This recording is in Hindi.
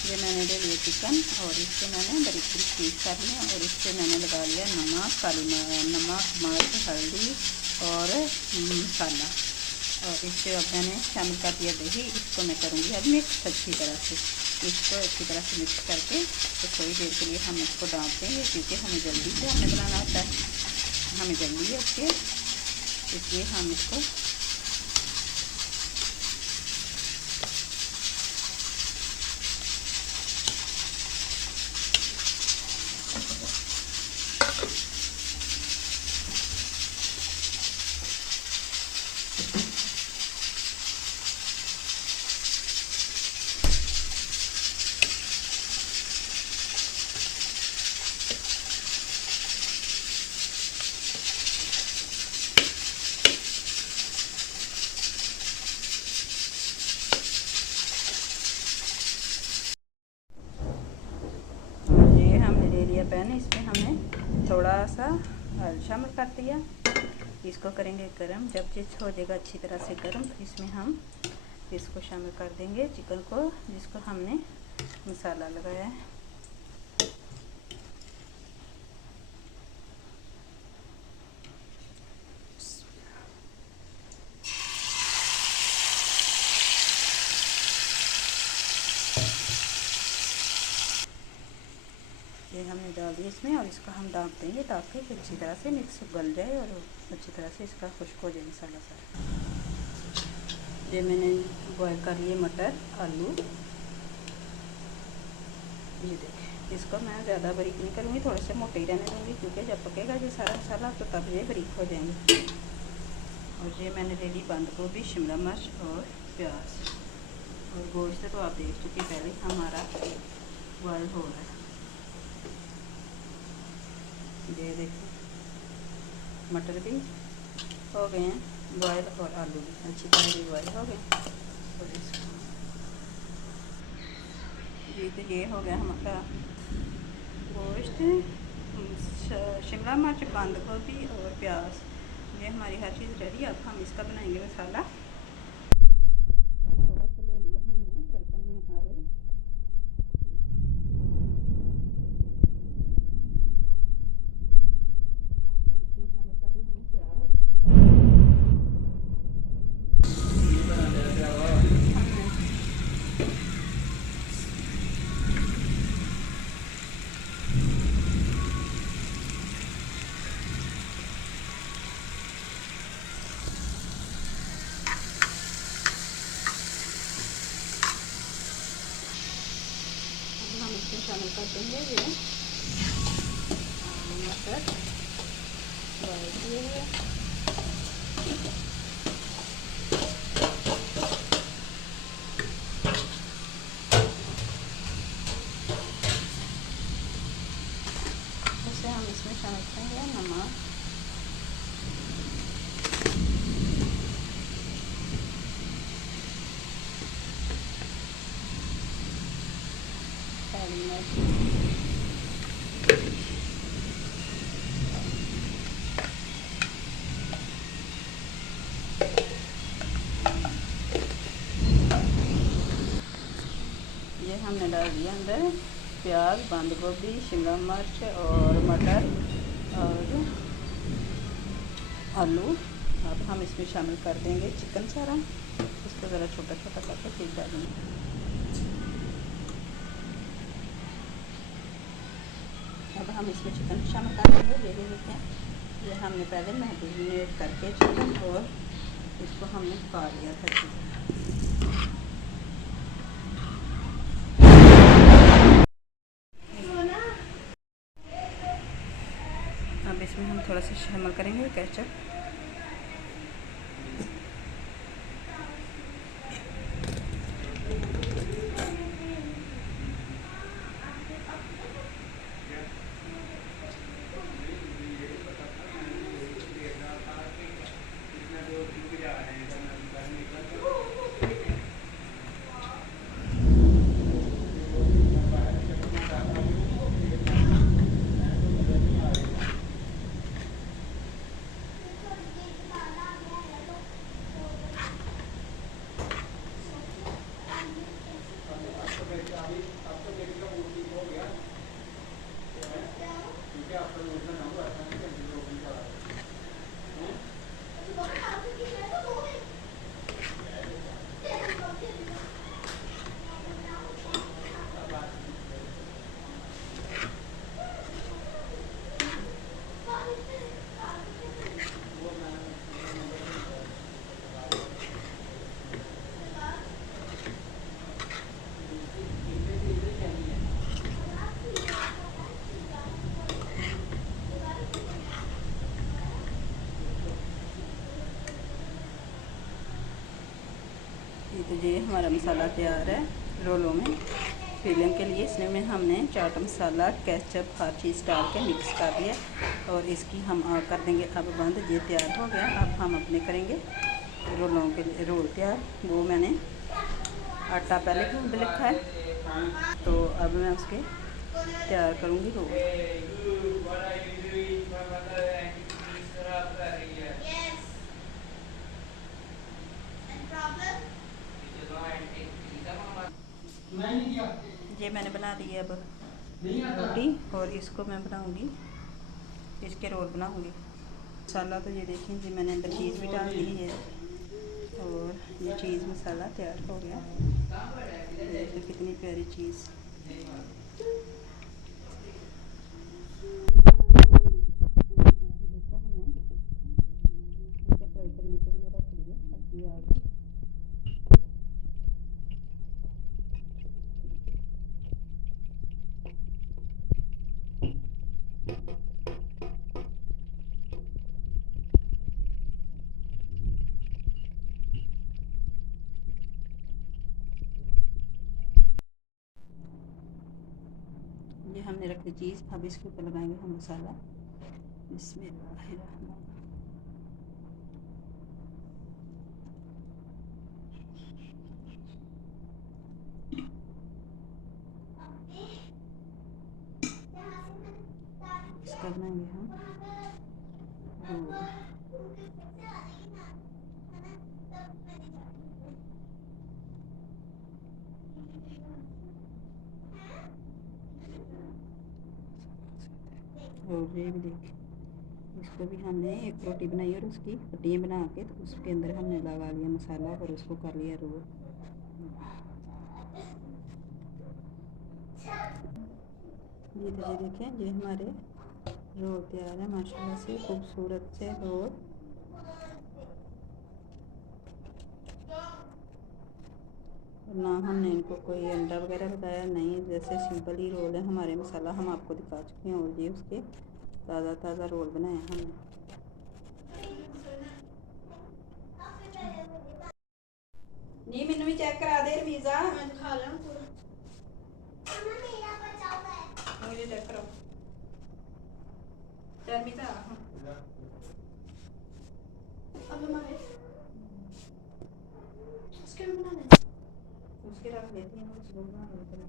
ये मैंने ले लिया चिकन और इसको मैंने बारीक बारीक पीस कर लिया और इससे मैंने लगा लिया नमक, नमक, मिर्च, हल्दी और मसाला और इससे अब मैंने शामिल कर दिया दही। इसको मैं करूँगी अब मिक्स अच्छी तरह से। इसको अच्छी तरह से मिक्स करके तो थोड़ी देर के लिए हम इसको डाल देंगे क्योंकि हमें जल्दी से हमें बनाना होता है, हमें जल्दी है इसके, इसलिए हम इसको पैन, इसमें हमने थोड़ा सा ऑयल शामिल कर दिया। इसको करेंगे गरम। जब ये हो जाएगा अच्छी तरह से गरम तो इसमें हम इसको शामिल कर देंगे चिकन को, जिसको हमने मसाला लगाया है। ये हमने डाल दिया इसमें और इसको हम डाल देंगे ताकि अच्छी तरह से मिक्स गल जाए और अच्छी तरह से इसका खुश्क हो जाए मसाला सारा। ये मैंने बॉयल कर लिए मटर, आलू। ये देखें, इसको मैं ज़्यादा बारीक नहीं करूँगी, थोड़े से मोटे ही रहने दूँगी क्योंकि जब पकेगा ये सारा मसाला तो तब ये बारीक हो जाएंगे। और ये मैंने ले ली बंद गोभी, शिमला मिर्च और प्याज और गोश्त तो आप देख चुके पहले हमारा बॉयल हो रहा है। ये देखिए मटर भी हो गए हैं बॉयल और आलू भी अच्छी तरह से बॉयल हो गए। और इसको ये हो गया हमारा गोश्त, शिमला मिर्च, बंद गोभी और प्याज। ये हमारी हर चीज़ रेडी। अब हम इसका बनाएंगे मसाला। थोड़ा सा ले लिया हमने बर्तन में ऑयल, शामिल कर देंगे ये मटर बॉयल किए हुए। जैसे हम इसमें शामिल करेंगे नमक, काली मिर्च, ये हमने डाल दिया अंदर प्याज, बंद गोभी, शिमला मिर्च और मटर और आलू। अब हम इसमें शामिल कर देंगे चिकन सारा। इसको ज़रा छोटा छोटा करके फिर डालेंगे। अब हम इसमें चिकन शामिल कर देंगे। ये देखते हैं, ये हमने पहले मैरिनेट करके चिकन और इसको हमने पका लिया था। अब इसमें हम थोड़ा सा शामिल करेंगे केचप। तो ये हमारा मसाला तैयार है रोलों में फिलिंग के लिए। इसमें हमने चाट मसाला, केचप, हर चीज़ डाल के मिक्स कर दिया और इसकी हम कर देंगे अब बंद। ये तैयार हो गया। अब हम अपने करेंगे रोलों के लिए रोल तैयार। वो मैंने आटा पहले गूंद रखा है, तो अब मैं उसके तैयार करूँगी रोल। ये मैंने बना दी है अब रोटी और इसको मैं बनाऊंगी, इसके रोल बनाऊंगी। मसाला तो ये देखें जी, मैंने अंदर चीज़ भी डाल दी है और ये चीज़ मसाला तैयार हो गया। देखिए कितनी प्यारी चीज़। फ्राई करने के लिए रख लिए हल्दी आग। ये हमने रखी चीज़, अब इसके ऊपर लगाएंगे हम मसाला। बिस्मिल्लाहिर्रहमानिर्रहीम। इसका बनाएंगे हम रोल। और ये भी देखिए, इसको भी हमने एक रोटी बनाई और उसकी पट्टियाँ बना के तो उसके अंदर हमने लगा लिया मसाला और उसको कर लिया रोल। ये तो ये देखें, ये हमारे रोल तैयार है माशाल्लाह से, खूबसूरत से रोल। ना हमने इनको कोई अंडा वगैरह बताया नहीं, जैसे सिंपल ही रोल है हमारे। मसाला हम आपको दिखा चुके हैं और ये उसके ताज़ा ताज़ा रोल बनाए हमने। नहीं मैंने भी चेक करा दे वीज़ा, मैं खा लें पूरा। मुझे चेक करो चल मीज़ा। अब हमारे उसके भी बना लें, उसके रख लेती हैं, उसको बना लेते हैं।